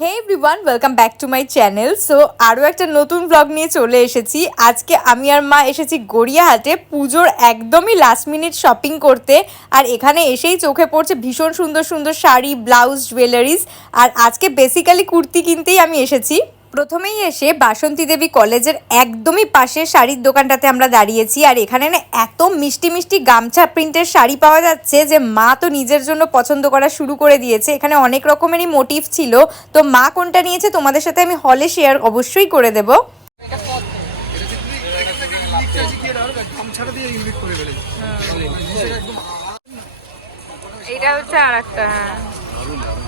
Hey everyone welcome back to my channel so আরও একটা নতুন ব্লগ নিয়ে চলে এসেছি। আজকে আমি আর মা এসেছি গড়িয়াহাটে পুজোর একদমই লাস্ট মিনিট শপিং করতে। আর এখানে এসেই চোখে পড়ছে ভীষণ সুন্দর সুন্দর শাড়ি ব্লাউজ জুয়েলারিজ আর আজকে বেসিক্যালি কুর্তি কিনতেই আমি এসেছি। প্রথমেই এসে বাসন্তী দেবী কলেজের একদমই পাশে শাড়ির দোকানটাতে আমরা দাঁড়িয়েছি, আর এখানে না এত মিষ্টি মিষ্টি গামছা প্রিন্টের শাড়ি পাওয়া যাচ্ছে যে মা তো নিজের জন্য পছন্দ করা শুরু করে দিয়েছে। এখানে অনেক রকমেরই মোটিভ ছিল। তো মা কোনটা নিয়েছে তোমাদের সাথে আমি হলে শেয়ার অবশ্যই করে দেবো। এটা হচ্ছে আর একটা এটা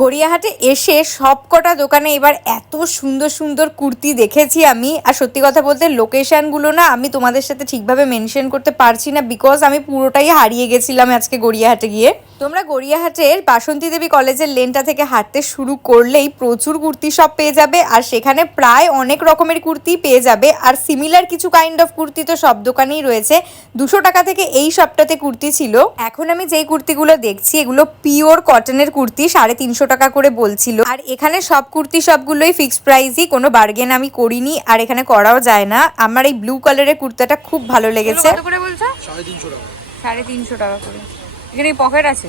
গড়িয়াহাটে এসে সবকটা দোকানে এবার এত সুন্দর সুন্দর কুর্তি দেখেছি আমি। আর সত্যি কথা বলতে লোকেশনগুলো না আমি তোমাদের সাথে ঠিকভাবে মেনশন করতে পারছি না বিকজ আমি পুরোটাই হারিয়ে গেছিলাম আজকে গড়িয়াহাটে গিয়ে। তোমরা গড়িয়াহাটের বাসন্তী দেবী কলেজের লেনটা থেকে হাঁটতে শুরু করলেই প্রচুর কুর্তি সব পেয়ে যাবে আর সেখানে প্রায় অনেক রকমের কুর্তি পেয়ে যাবে। আর সিমিলার কিছু কাইন্ড অফ কুর্তি তো সব দোকানেই রয়েছে। দুশো টাকা থেকে এই সবটাতে কুর্তি ছিল। এখন আমি যেই কুর্তিগুলো দেখছি এগুলো পিওর কটনের কুর্তি সাড়ে তিনশো টাকা করে বলছিল। আর এখানে সব কুর্তি সবগুলোই ফিক্স প্রাইসই কোনো বার্গেন আমি করিনি আর এখানে করাও যায় না। আমার এই ব্লু কালারের কুর্তাটা খুব ভালো লেগেছে। কত করে বলছো? সাড়ে তিনশো টাকা। সাড়ে তিনশো টাকা করে। এখানে পকেট আছে?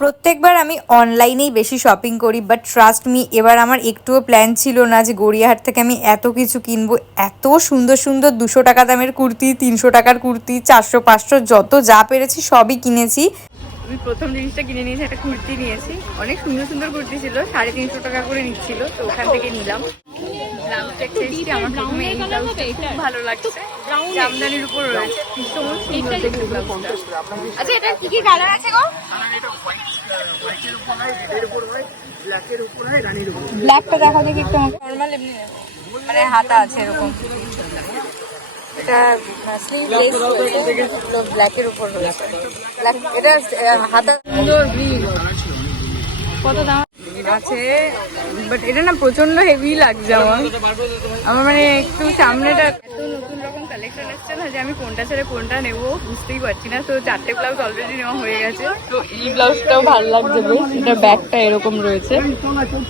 প্রত্যেকবার আমি অনলাইনেই বেশি শপিং করি বাট ট্রাস্ট মি এবার আমার একটুও প্ল্যান ছিল না যে গড়িয়াহাট থেকে আমি এত কিছু কিনবো। এত সুন্দর সুন্দর দুশো টাকা দামের কুর্তি, তিনশো টাকার কুর্তি, চারশো, পাঁচশো, যত যা পেরেছি সবই কিনেছি। আমি প্রথম জিনিসটা কিনে নিয়েছি, একটা কুর্তি নিয়েছি। অনেক সুন্দর সুন্দর কুর্তি ছিল, সাড়ে তিনশো টাকা করে নিচ্ছিল, তো ওখান থেকে নিলাম। ব্লাউজটা একটা এসেছি আমার প্রথমে এই ব্লাউজটা খুব ভালো লাগছে। জামদানির উপর রয়েছে। ভীষণ সুন্দর দেখতে ব্লাউজটা আচ্ছা এটা কি কি কালার আছে গো? ব্ল্যাকটা দেখা দেখি একটু নর্মাল এমনি মানে হাতা আছে এরকম। এটা স্লিভলেস এগুলো ব্ল্যাকের উপর রয়েছে। ব্ল্যাক এটা হাতা সুন্দর কত দাম? আছে বাট এটা না প্রচণ্ড হেভি লাগছে আমার। আমার মানে একটু সামনেটা নতুন রকম কালেকশন আসছে না যে আমি কোনটা ছেড়ে কোনটা নেব, বুঝতেই পারছি না। তো চারটে ব্লাউজ অলরেডি নেওয়া হয়ে গেছে। তো এই ব্লাউজটাও ভালো লাগছে বেশ এটা ব্যাগটা এরকম রয়েছে।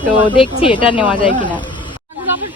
তো দেখছি এটা নেওয়া যায় কিনা।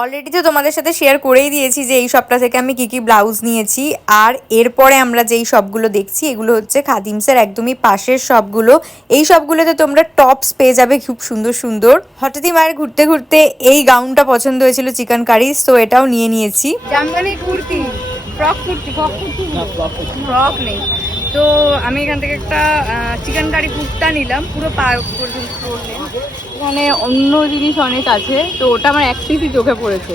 অলরেডি তো তোমাদের সাথে শেয়ার করেই দিয়েছি যে এই সবটা থেকে আমি কি কি ব্লাউজ নিয়েছি। আর এরপরে আমরা যেই সবগুলো দেখছি, এগুলো হচ্ছে খাদিমসের একদমই পাশের সবগুলো। এই সবগুলোতে তোমরা টপস পেয়ে যাবে খুব সুন্দর সুন্দর। হঠাৎই মায়ের ঘুরতে ঘুরতে এই গাউনটা পছন্দ হয়েছিল চিকেন কারি তো এটাও নিয়ে নিয়েছি। কুর্তি ফ্রক কুর্তি ফ্রক নেই। তো আমি এখান থেকে একটা চিকেন কারি কুর্তা নিলাম, পুরো পা পর্যন্ত এখানে অন্য জিনিস অনেক আছে তো ওটা আমার এক পিসই চোখে পড়েছে।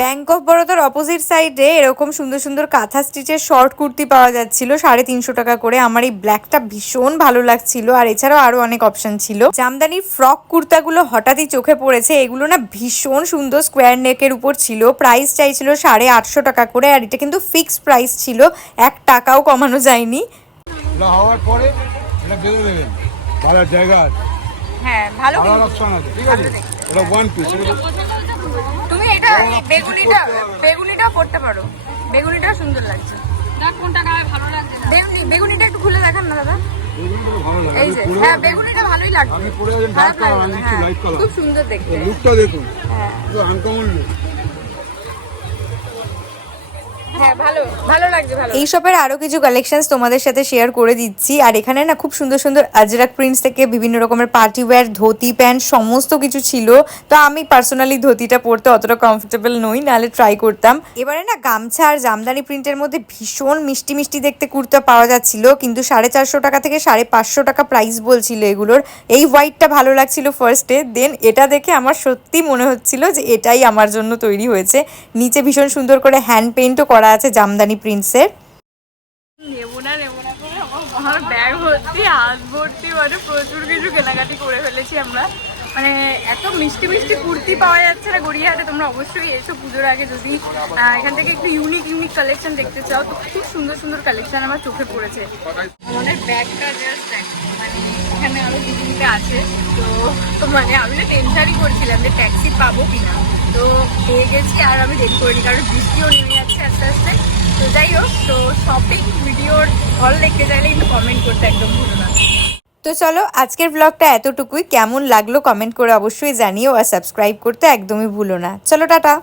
ব্যাংক অফ বরোদার অপোজিট সাইডে এরকম সুন্দর সুন্দর কাঁথা স্টিচের শর্ট কুর্তি পাওয়া যাচ্ছিল সাড়ে তিনশো টাকা করে। আমার এই ব্ল্যাকটা ভীষণ ভালো লাগছিল আর এছাড়াও আরও অনেক অপশন ছিল। জামদানির ফ্রক কুর্তাগুলো হঠাৎই চোখে পড়েছে এগুলো না ভীষণ সুন্দর স্কোয়ার নেকের উপর ছিল। প্রাইস চাইছিল সাড়ে আটশো টাকা করে আর এটা কিন্তু ফিক্স প্রাইস ছিল এক টাকাও কমানো যায়নি। হওয়ার পরে এটা বেঁধে দেবেন। ভালো জায়গা হ্যাঁ ভালো ভালো অপশন আছে ঠিক আছে? এটা ওয়ান পিস তুমি এটা বেগুনিটা বেগুনিটা করতে পারো। বেগুনিটা সুন্দর লাগছে। বেগুনি বেগুনিটা একটু খুলে দেখান না দাদা। ভালো লাগে। এই যে হ্যাঁ বেগুনিটা ভালোই লাগছে। আমি পরে লাইট কালার খুব সুন্দর দেখতে। লুকটা দেখুন। হ্যাঁ। আনকমন লুক হ্যাঁ ভালো ভালো লাগছে, ভালো এই শপের আরও কিছু কালেকশনস তোমাদের সাথে শেয়ার করে দিচ্ছি। আর এখানে না খুব সুন্দর সুন্দর আজরাক প্রিন্টস থেকে বিভিন্ন রকমের পার্টি ওয়্যার ধুতি প্যান্ট সমস্ত কিছু ছিল। তো আমি পার্সোনালি ধুতিটা পরতে অতটা কমফোর্টেবল নই, নাহলে ট্রাই করতাম। এবারে না গামছা আর জামদানি প্রিন্টের মধ্যে ভীষণ মিষ্টি মিষ্টি দেখতে কুর্তা পাওয়া যাচ্ছিল, কিন্তু সাড়ে চারশো টাকা থেকে সাড়ে পাঁচশো টাকা প্রাইস বলছিল এগুলোর। এই হোয়াইটটা ভালো লাগছিল ফার্স্টে দেন এটা দেখে আমার সত্যি মনে হচ্ছিল যে এটাই আমার জন্য তৈরি হয়েছে। নিচে ভীষণ সুন্দর করে হ্যান্ড পেইন্টও করা আছে জামদানি করে আমার ব্যাগ ভর্তি মানে প্রচুর কিছু কেনাকাটি করে ফেলেছি আমরা। মানে এত মিষ্টি মিষ্টি কুর্তি পাওয়া যাচ্ছে না তোমরা অবশ্যই এসো পুজোর আগে যদি। এখান থেকে একটু ইউনিক ইউনিক কালেকশন দেখতে চাও, তো খুব সুন্দর সুন্দর কালেকশন আমার চোখে পড়েছে। জাস্ট মানে এখানে আছে, তো মানে আমি না টেনশনই করছিলাম যে ট্যাক্সি পাবো কিনা। তো পেয়ে গেছি আর আমি রেডি করিনি, কারণ বৃষ্টিও নেমে আস্তে আস্তে। তো যাই হোক, তো শপিং ভিডিওর হল দেখতে চাইলে কিন্তু কমেন্ট করতে একদম ভুলো না। তো চলো, আজকের ব্লগটা এতটুকুই। কেমন লাগল কমেন্ট করে অবশ্যই জানিও আর সাবস্ক্রাইব করতে একদমই ভুলো না। চলো, টাটা।